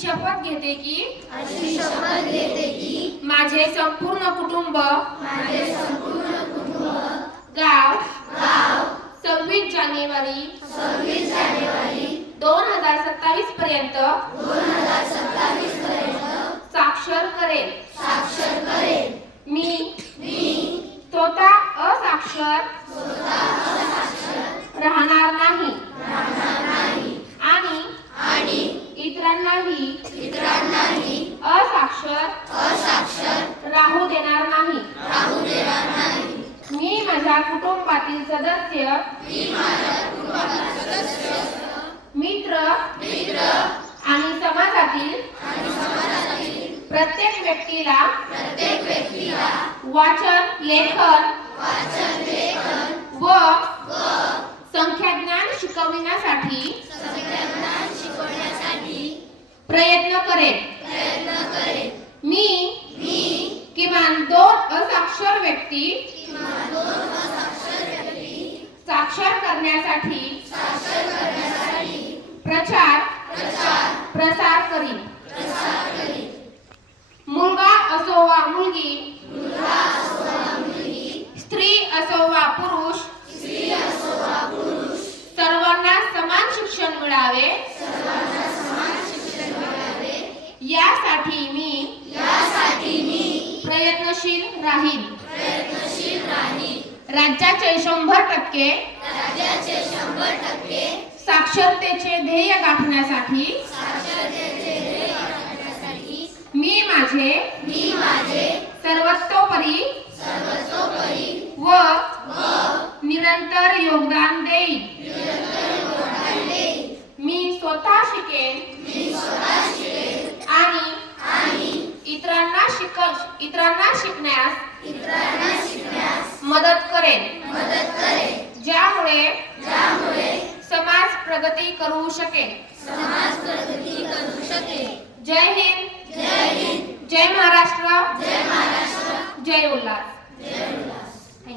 शपथ घेते की माझे संपूर्ण कुटुंब गाव 26 जानेवारी 2027 पर्यंत साक्षर करेल। मी स्वतः असाक्षर राहणार नाही आणि इतरांनाही असाक्षर राहू देणार नाही। मी माझ्या कुटुंबातील सदस्य मित्र आणि समाजातील प्रत्येक व्यक्तीला वाचन लेखन व संख्याज्ञान शिकविण्यासाठी प्रयत्न करेन। मी किमान 2 असाक्षर व्यक्ती साक्षर करण्यासाठी प्रचार प्रसार करीन। मुलगा असो वा मुलगी, स्त्री असो वा पुरुष, सर्वांना समान शिक्षण मिळावे यासाठी मी प्रयत्नशील राहीन। राज्याचे 100% साक्षरतेचे ध्येय गाठण्यासाठी मी माझे सर्वतोपरी व निरंतर योगदान देईन। मी स्वतः शिकेन आणि इतरांना शिकण्यास मदत करेन, ज्यामुळे समाज प्रगती करू शकेल। जय हिंद, जय महाराष्ट्र, जय उल्हास।